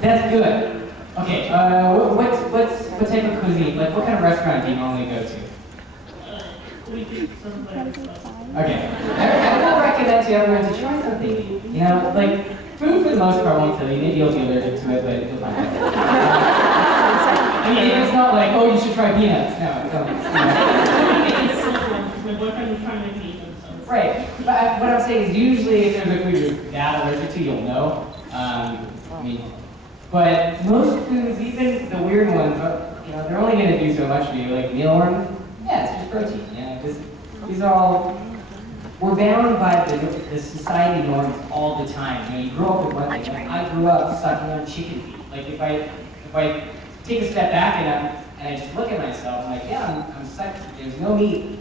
That's good. Okay, what type of cuisine, like what kind of restaurant do you normally go to? We do something. Okay, I will recommend to everyone to try something new. You know, like, food for the most part won't kill you. Maybe you'll be allergic to it, but you'll find it. I mean, it's not like, oh, you should try peanuts. No, don't. My boyfriend was trying to make me eat them, so. Right, but what I'm saying is usually if there's a food you're that allergic to, you'll know. I mean, but most foods, even the weird ones, you know, they're only going to do so much for you. Like mealworms, yeah, it's just protein. Yeah, these are all, we're bound by the society norms all the time. You know, you grow up with one thing. Like, I grew up sucking on chicken feet. Like if I take a step back and I just look at myself, I'm like, yeah, I'm sucking. There's no meat.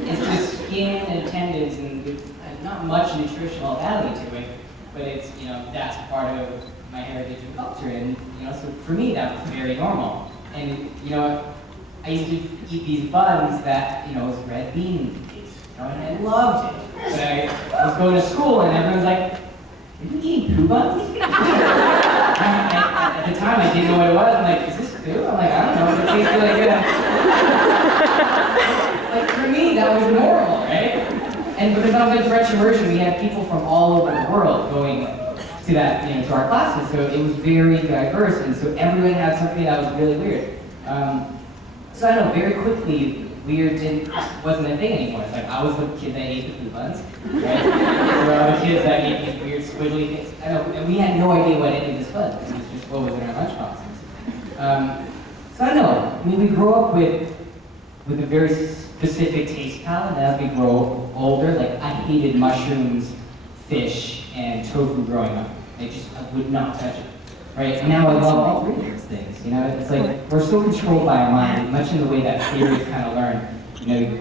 It's just skin and tendons and not much nutritional value to it. But it's, you know, that's part of my heritage and culture, and you know, so for me that was very normal. And you know, I used to eat these buns that, you know, was red bean paste, you know, and I loved it. But I was going to school and everyone's like, "Are you eating poo buns?" At the time I didn't know what it was. I'm like, "Is this poo?" I'm like, "I don't know, but it tastes really good." Like for me, that was normal, right? And because I was in French immersion, we had people from all over the world going to that, you know, to our classes, so it was very diverse, and so everyone had something that was really weird. So I know very quickly, weird wasn't a thing anymore. It's like I was the kid that ate the food buns, right? There were other kids that ate these weird squiggly things. I know, and we had no idea what any of this was. It was just what was in our lunchboxes. So I know, I mean, we grow up with a very specific taste palette, and as we grow older, like I hated mushrooms, fish, and tofu growing up. I would not touch it, right? And now I love all three of those things, you know? It's like, we're so controlled by our mind, much in the way that theories kind of learn, you know,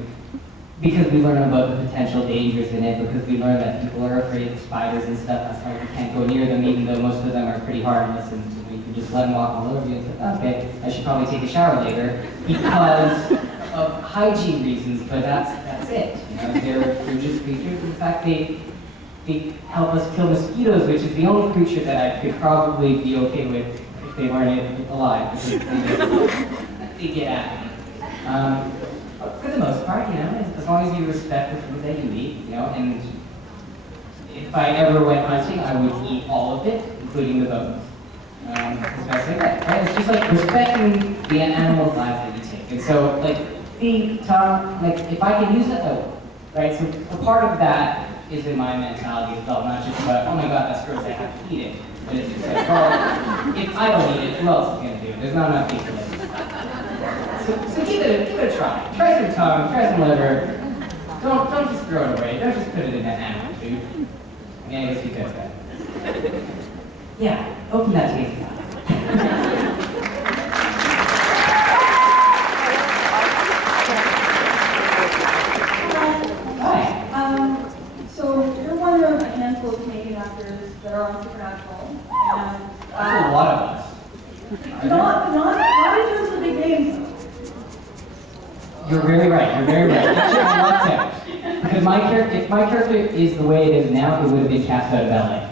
because we learn about the potential dangers in it, because we learn that people are afraid of spiders and stuff, that's why we can't go near them, even though most of them are pretty harmless, and we can just let them walk all over you. It's like, okay, I should probably take a shower later, because of hygiene reasons, but that's it, you know? They're just creatures. In fact, they help us kill mosquitoes, which is the only creature that I could probably be okay with if they weren't alive, because they get at me. But for the most part, you know, as long as you respect the food that you eat, you know, and if I ever went hunting, I would eat all of it, including the bones. Especially that, right? It's just like respecting the animal's lives that you take. And so, like, feet, tongue, like, if I can use it, I will, right? So a part of that is in my mentality as well, not just about, oh my god, that's gross, I have to eat it. But it's just like, well, if I don't eat it, who else is going to do it? There's not enough people that so give it a try. Try some tongue, try some liver. Don't just throw it away. Don't just put it in that animal food. I mean, I guess you could, but yeah, open that taste out. So you're one of a handful of Canadian actors that are on Supernatural, and That's a lot of us. not in terms of big names. You're very right. You're very right. That's your because if my character is the way it is now, it would have been cast out of LA,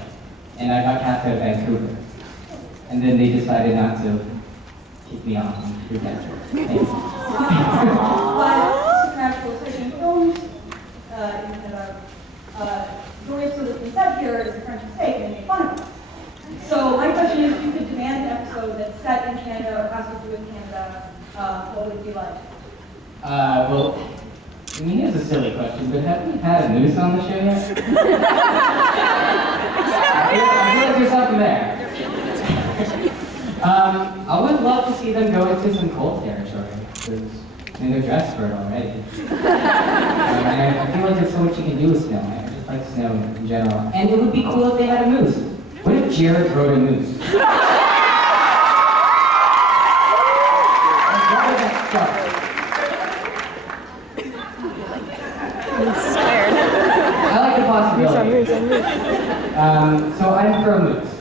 and I got cast out of Vancouver, and then they decided not to kick me off through Vancouver. Thanks. But Supernatural is taking films in Canada. The way so that's been said here is a French mistake, and they make fun of it. So my question is, if you could demand an episode that's set in Canada or has to do with Canada, what would it be like? Well, I mean, here's a silly question, but have we had a moose on the show yet? I feel like there's something there. I would love to see them go into some cold territory, because I mean, they're dressed for it already. And I feel like there's so much you can do with snow. I just like snow in general. And it would be cool if they had a moose. What if Jared rode a moose? Like, why would that suck? I like the possibility. So I'm for a moose.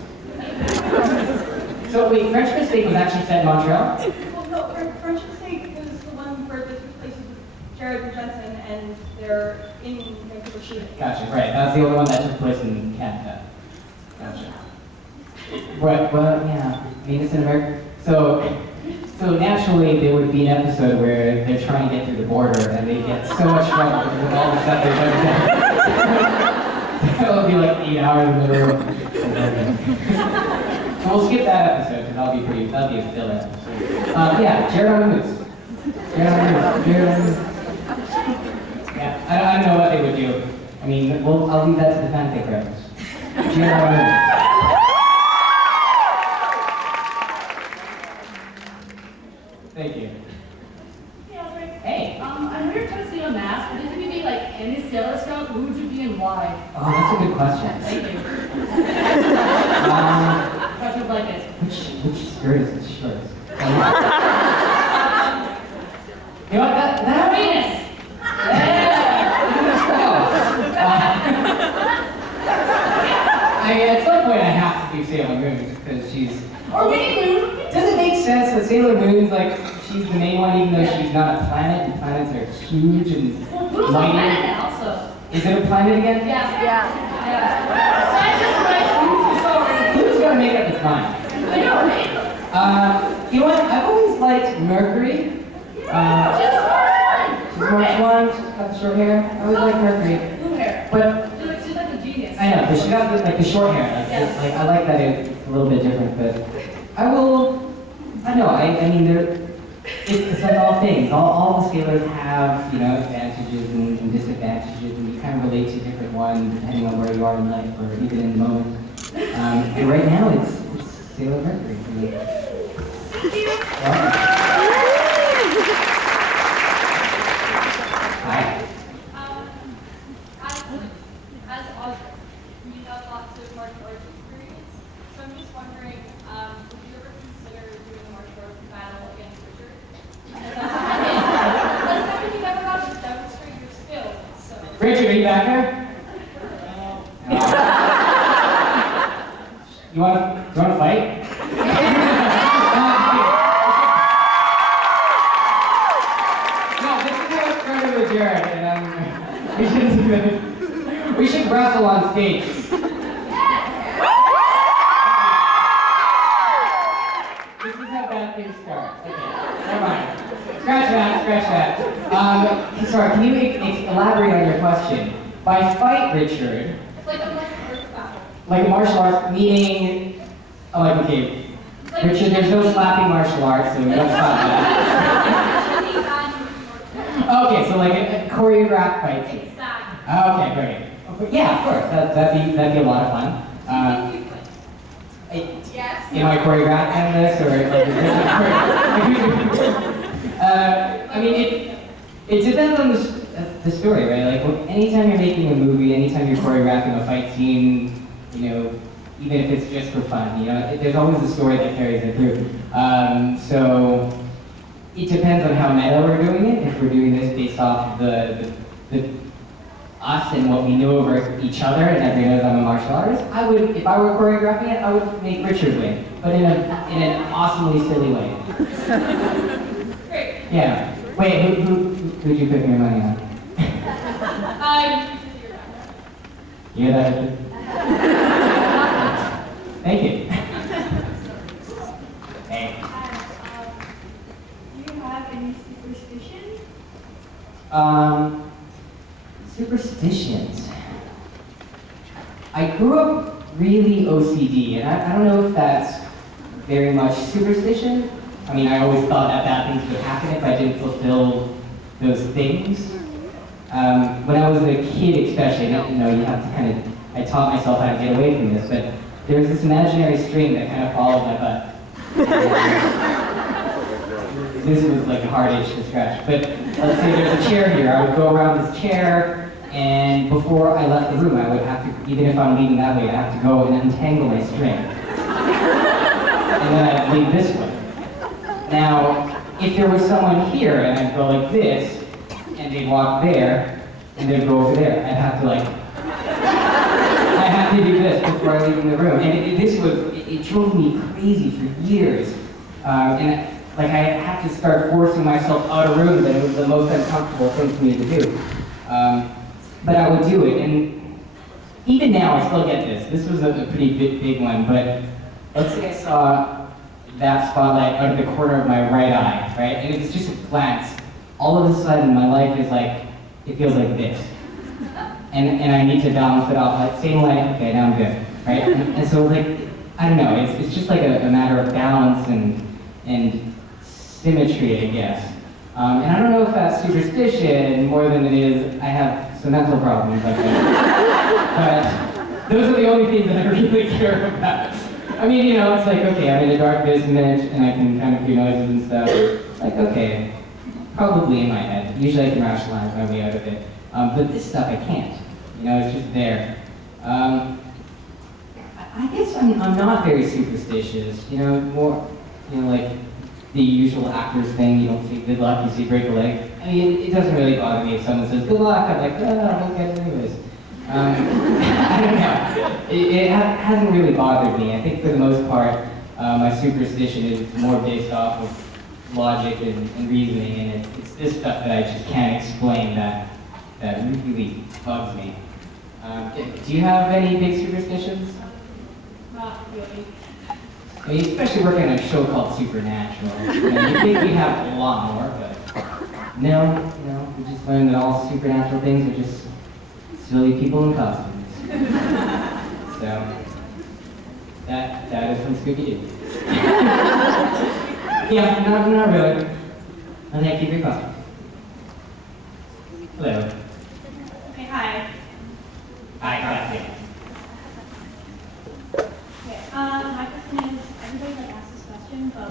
So wait, French Mistake was actually set in Montreal? Well, no, French Mistake was the one where this replaces Jared and Jensen, and they're in Vancouver shooting. Gotcha, right. That's the only one that took place in Canada. Gotcha. Well, yeah. I mean, it's in America. So naturally, there would be an episode where they're trying to get through the border and they get so much trouble with all the stuff they've ever done. So it'll be like 8 hours in the room. So we'll skip that episode because that'll be a filler episode. Yeah, Jared on the Moose. Yeah, I don't know what they would do. I mean, I'll leave that to the fan fic writers. Jared on the Moose. Thank you. Hey, Osric. Hey. I know you're trying to say a mask, but if you could be like any Sailor Scout, who would you be and why? Oh, that's a good question. Thank you. Touch your blankets. Which skirt is this shorts? You know what? That Venus. I mean, at some point I have to do Sailor Moon because she's. Or Winnie Moon. Does it make sense that Sailor Moon's like she's the main one, even though she's not a planet, and planets are huge and Well, Pluto's a mighty? planet now, so. Is it a planet again? Yeah. Scientists write Pluto's already. Who's gonna make up its mind? I know, right? You know what? I've always liked Mercury. She's She's March 1, she's got the short hair. I always liked Mercury. blue hair. But She's like a genius. I know, but she got the short hair. Like I like that it's a little bit different, but I mean, it's like all things. All the sailors have, advantages and disadvantages, and you kind of relate to different ones depending on where you are in life or even in the moment. And right now, it's Sailor Mercury for me. Hi. As Osric, you have lots of martial arts experience, so I'm just wondering, would you ever consider doing a martial arts battle against Richard? That's something you never got to demonstrate your skills, so. Richard, are you back there? You want to fight? No, this is how it's started with Jared, and we should do that. We should wrestle on stage. This is how bad things start. Okay, never mind. Scratch that. Sorry, can you elaborate on your question? By fight, Richard, It's like a martial arts battle. like a martial arts, meaning, okay, Richard, there's no slapping martial arts, so we don't stop that. Okay, so like a choreographed fight scene. Exactly. Okay, great. Okay, yeah, of course, that'd be a lot of fun. Yes. Am I choreographing this, or I mean, it depends on the story, right? Like, anytime you're making a movie, anytime you're choreographing a fight scene, even if it's just for fun, there's always a story that carries it through. So it depends on how meta we're doing it. If we're doing this based off the us and what we know over each other, and everybody knows I'm a martial artist, if I were choreographing it, I would make Richard win, but in an awesomely silly way. Great. Yeah. Wait, who'd you put your money on? You hear that, Richard? Thank you. Hey. Do you have any superstitions? Superstitions. I grew up really OCD, and I don't know if that's very much superstition. I mean, I always thought that bad things would happen if I didn't fulfill those things. When I was a kid especially, you have to I taught myself how to get away from this, but there was this imaginary string that kind of followed my butt. This was like a hard itch to scratch, but let's say there's a chair here. I would go around this chair, and before I left the room, I would have to, even if I'm leaving that way, I have to go and untangle my string. And then I'd leave this way. Now, if there was someone here, and I'd go like this, and they'd walk there, and they'd go over there, I'd have to I have to do this before I leave the room. And it drove me crazy for years. And I had to start forcing myself out of rooms, and it was the most uncomfortable thing for me to do. But I would do it, and even now I still get this. This was a pretty big one, but let's say I saw that spotlight out of the corner of my right eye, right? And it's just a glance. All of a sudden, my life is like, it feels like this. And I need to balance it off, like, same light, okay, now I'm good, right? And so, like, I don't know, it's just like a matter of balance and symmetry, I guess. And I don't know if that's superstition more than it is, I have some mental problems, I think. But those are the only things that I really care about. I mean, you know, it's like, okay, I'm in a dark basement and I can kind of hear noises and stuff. Like, okay, probably in my head. Usually I can rationalize my way out of it. But this stuff I can't. You know, it's just there. I guess I'm not very superstitious. You know, more, you know, like the usual actors thing. You don't see good luck, you see break a leg. I mean, it doesn't really bother me if someone says good luck. I'm like, oh, I don't get it anyways. I don't know. It hasn't really bothered me. I think for the most part, my superstition is more based off of logic and reasoning, and it's this stuff that I just can't explain that really bugs me. Do you have any big superstitions? Not really. I mean, especially working on a show called Supernatural. You know, you think we have a lot more, but no, we just learned that all supernatural things are just silly people in costumes. So, that is from Scooby-Doo. Yeah, not really. And then keep your costume. Hello. Okay, hi. Hi, costume. Okay, my question is, everybody like asks this question, but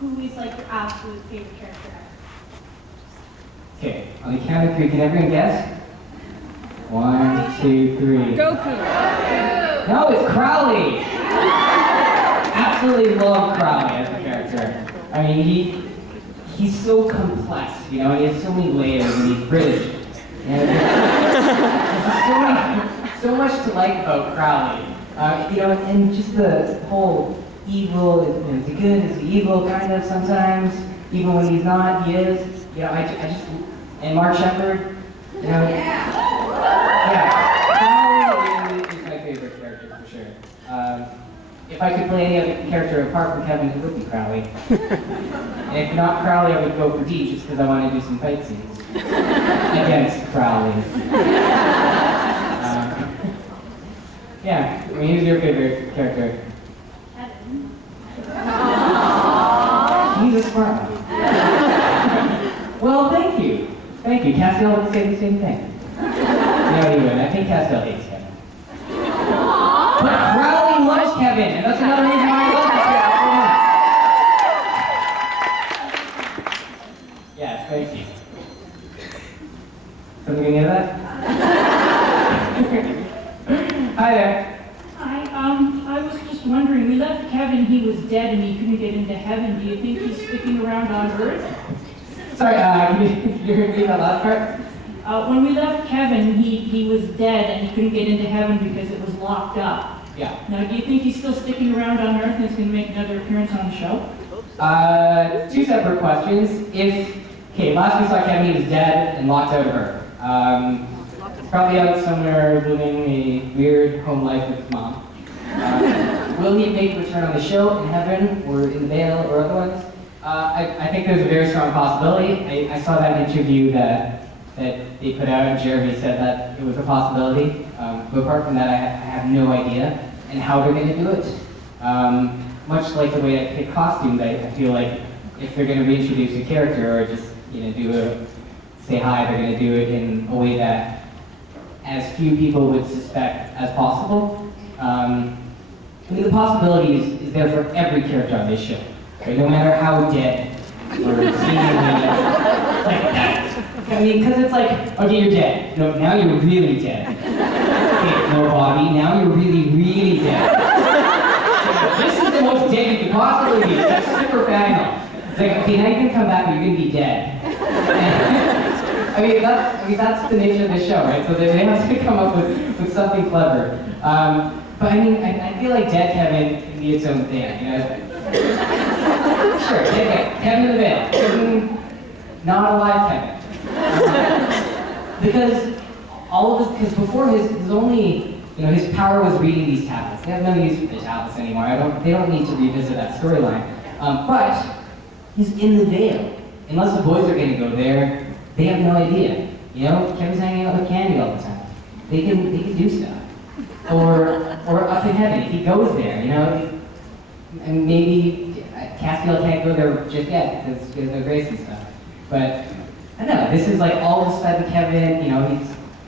who is like your absolute favorite character ever? Okay, on the count of three, can everyone guess? 1, 2, 3. Goku. No, it's Crowley! Absolutely love Crowley as a character. I mean, he's so complex, you know, and he has so many layers, and he's British. And there's so much to like about Crowley. You know, and just the whole evil, is he good, is he evil, kind of sometimes. Even when he's not, he is. You know, I just, and Mark Shepard, you know. Yeah, Crowley is my favorite character for sure. If I could play any other character apart from Kevin, it would be Crowley. And if not Crowley, I would go for Dee, just because I want to do some fight scenes against Crowley. Yeah, I mean, who's your favorite character? Kevin. He's a smart one. Well, thank you. Thank you. Castiel would say the same thing. No, he wouldn't. I think Castiel hates Kevin. But Crowley loves Kevin, and that's another reason why I love this character so much. Yes, thank you. Something into that? Hi there. Hi, I was just wondering, we left Kevin, he was dead and he couldn't get into heaven. Do you think he's sticking around on Earth? Sorry, can you repeat that last part? When we left Kevin, he was dead and he couldn't get into heaven because it was locked up. Yeah. Now, do you think he's still sticking around on Earth and is going to make another appearance on the show? Two separate questions. Okay, last we saw Kevin, he was dead and locked out of Earth. Probably out somewhere living a weird home life with his mom. Will he make a return on the show in heaven or in the veil or otherwise? I think there's a very strong possibility. I saw that interview that they put out, and Jeremy said that it was a possibility. But apart from that, I have no idea and how they're going to do it. Much like the way I pick costumes, I feel like if they're going to reintroduce a character or just say hi, they're going to do it in a way that as few people would suspect as possible. I mean, the possibility is there for every character on this show, right? No matter how dead or seemingly like that. I mean, because it's like, okay, you're dead. No, now you're really dead. Okay, no, Bobby, now you're really, really dead. This is the most dead you could possibly be. That's super final. It's like, okay, now you can come back, but you're going to be dead. I mean, that's the nature of the show, right? So they have to come up with something clever. But I mean, I feel like dead Kevin can be its own thing, you know? Sure, Kevin in the veil. Not alive Kevin. Because because before his only you know, his power was reading these tablets. They have no use for the tablets anymore. They don't need to revisit that storyline. But he's in the Vale. Unless the boys are going to go there, they have no idea. You know, Kevin's hanging out with Candy all the time. They can do stuff. Or up in heaven, if he goes there, you know, and maybe Castiel can't go there just yet because of the grace and stuff. But I don't know. This is like all of a sudden Kevin, you know,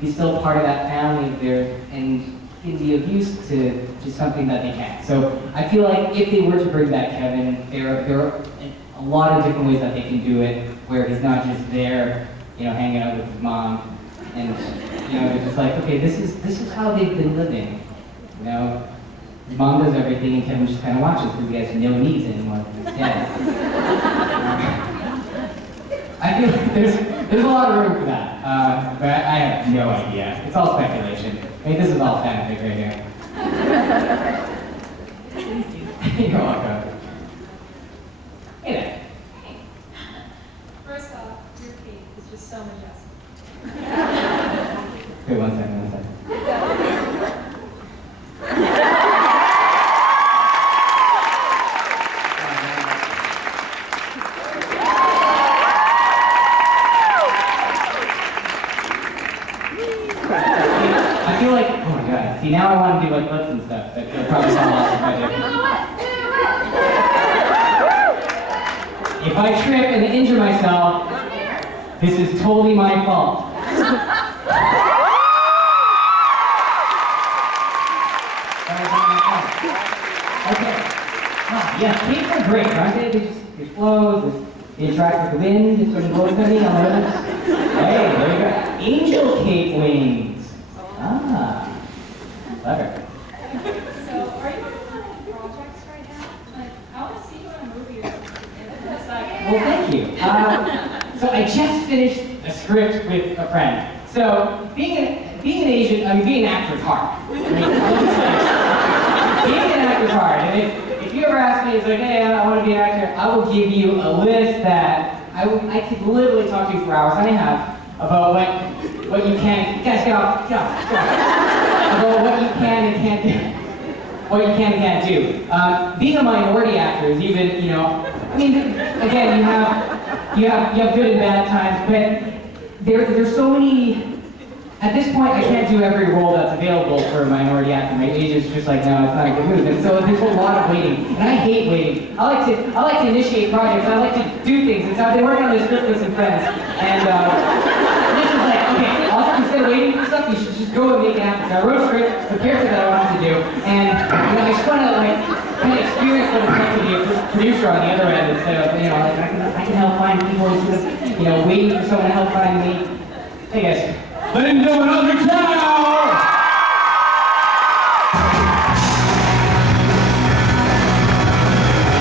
he's still part of that family there, and can be of use to something that they can. So I feel like if they were to bring back Kevin, there are a lot of different ways that they can do it, where he's not just there, you know, hanging out with his mom, and you know, they're just like, okay, this is how they've been living. You know, his mom does everything, and Kevin just kind of watches because he has no needs anymore because he's dead. I feel like there's a lot of room for that, but I have no idea. It's all speculation. I mean, this is all fanfic right here. You're welcome. Hey there. First off, your cake is just so majestic. Wait, one second. I feel like, oh my god, see now I want to do like flips and stuff, but it'll probably sound lost if I do. If I trip and injure myself, this is totally my fault. Okay. Yeah, cakes are great, aren't they? They flow, they interact with the wind, it sort of blows on me. Hey, there you go. Angel cake wings. Ah, clever. So, are you working on any projects right now? Like, I want to see you in a movie or something. It's like, Well, thank you. So I just finished a script with a friend. So being an actor is hard. I mean, being an actor is hard. And if you ever ask me, it's like, hey, I want to be an actor, I will give you a list that I could literally talk to you for hours, and I have, about what you can, guys, get off. About what you can and can't do. What you can and can't do. Being a minority actor is even, you know, I mean, again, you have good and bad times, but there's so many. At this point, I can't do every role that's available for a minority actor. My agent's just like, no, it's not a good move. And so there's a lot of waiting, and I hate waiting. I like to initiate projects. I like to do things. And so I've been working on this script with some friends, and this is like, okay, also instead of waiting for stuff, you should just go and make it happen. So I wrote a script, the character that I wanted to do, and you know, I just want to like kind of experience what it's like to be a producer on the other end instead of, you know, like I can help find people instead of, you know, waiting for someone to help find me. Hey guys. Let him do an Osric Chau!